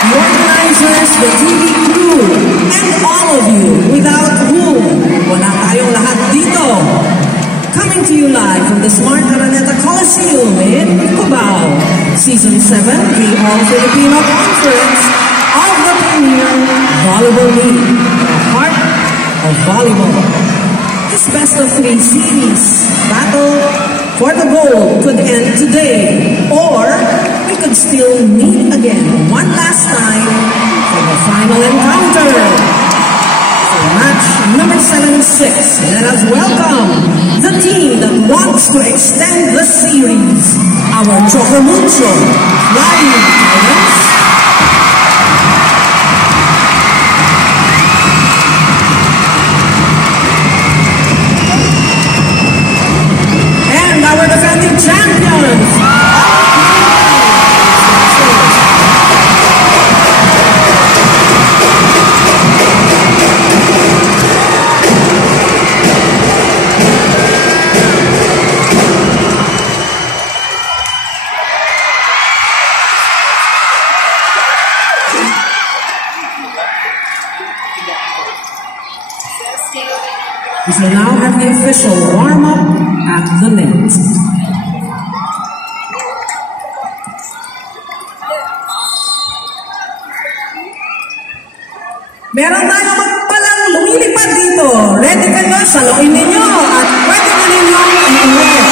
the organizers, the TV crew, and all of you, without whom wala tayong lahat dito. Coming to you live from the Smart Araneta Coliseum in Cubao, Season 7, the All-Filipino Conference of the Premier Volleyball League, the heart of volleyball. This best-of-3 series battle for the gold could end today, or we could still meet again one last time for the final encounter. For match number 7-6, let us welcome the team that wants to extend the series, our Chocomucho Flying Titans. And our defending champions, we shall now have the official warm-up at the net. Meron tayo palang lumilipad dito. Ready kayo? Saluin ninyo at pwede na ninyong i-win.